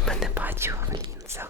себе не бачила в лінзах.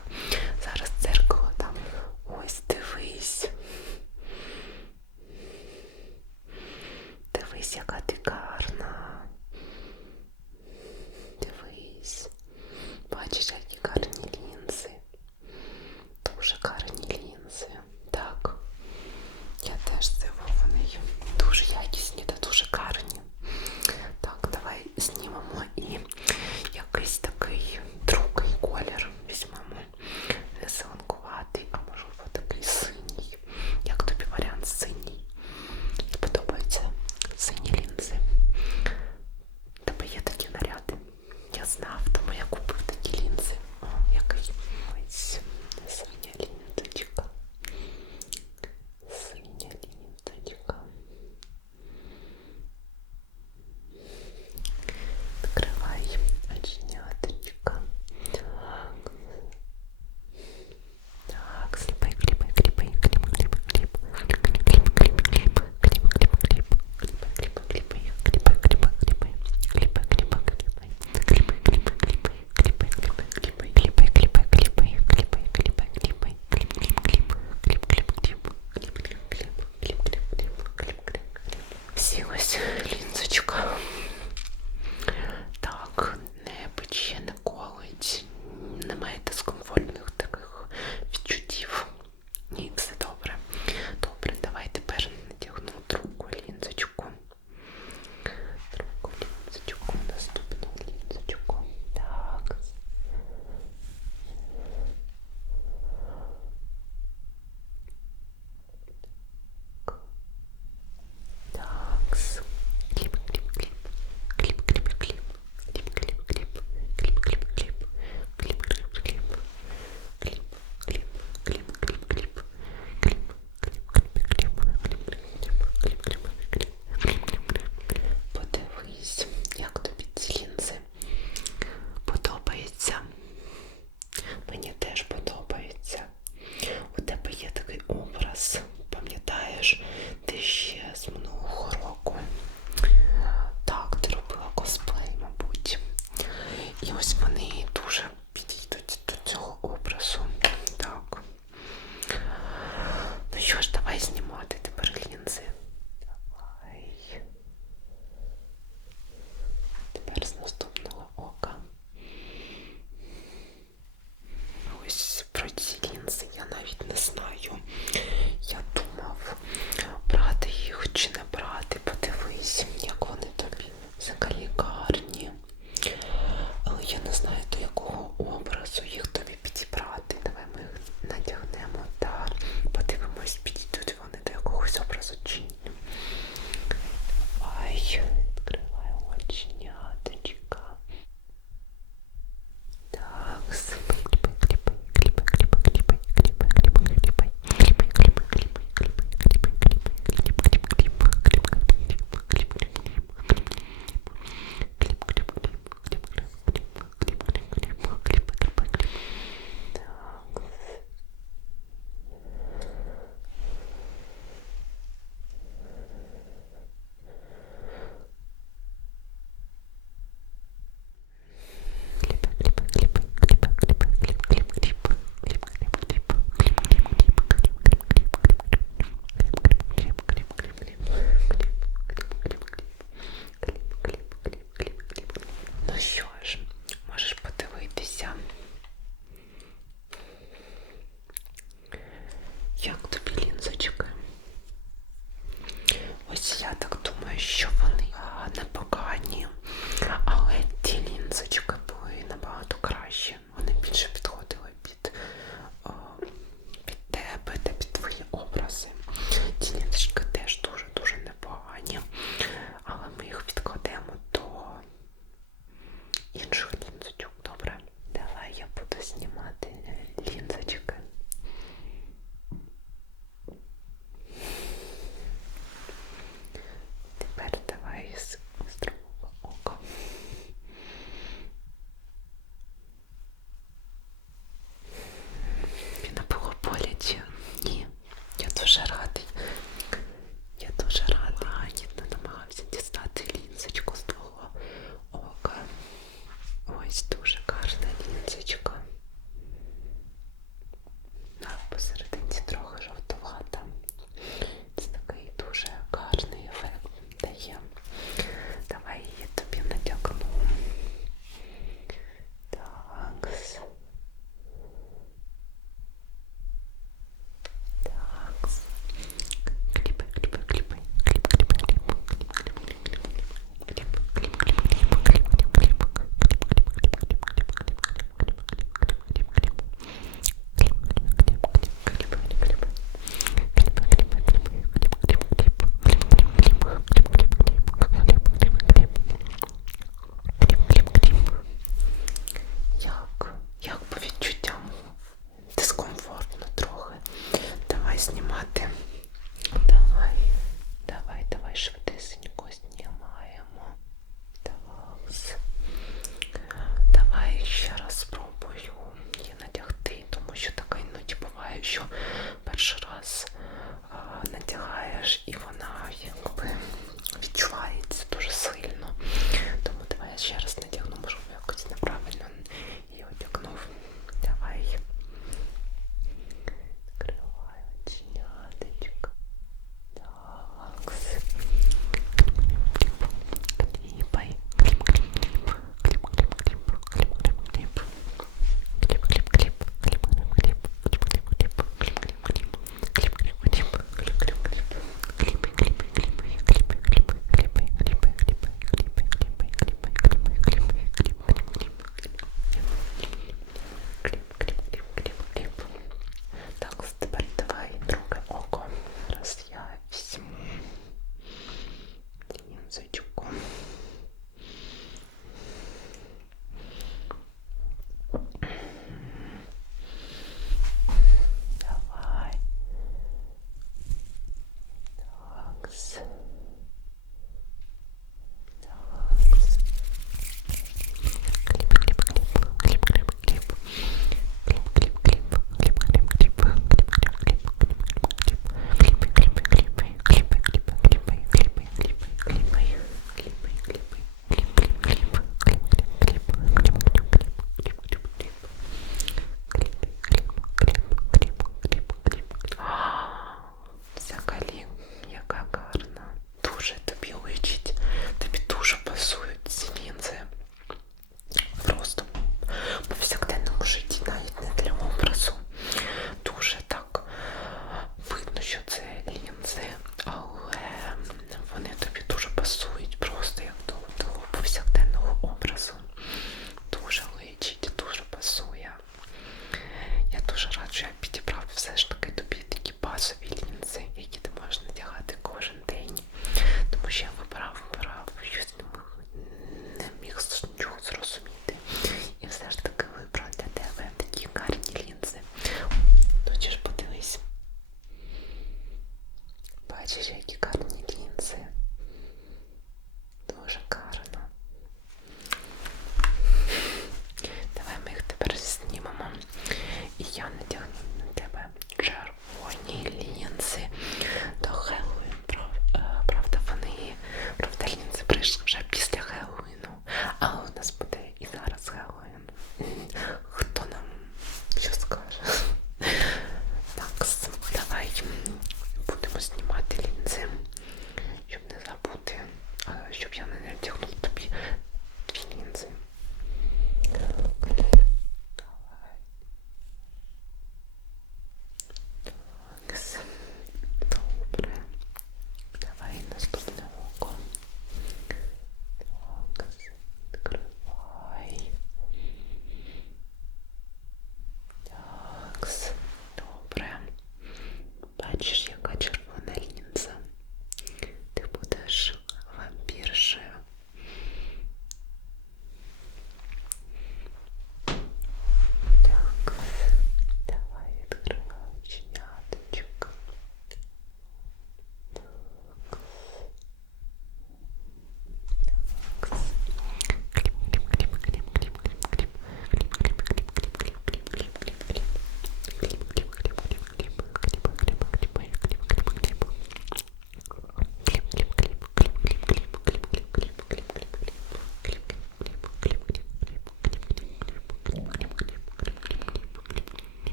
such Настю.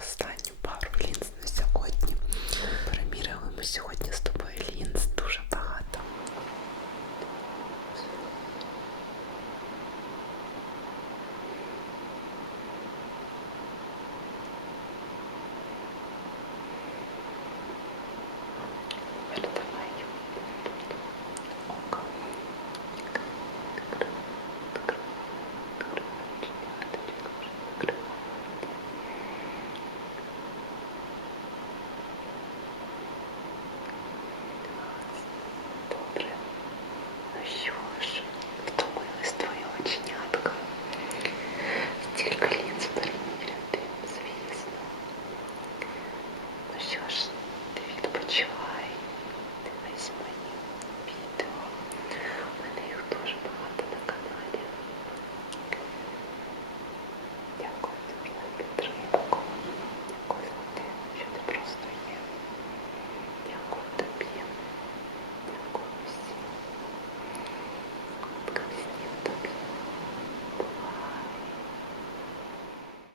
останню пару лінз на сьогодні. Переміряємо сьогодні.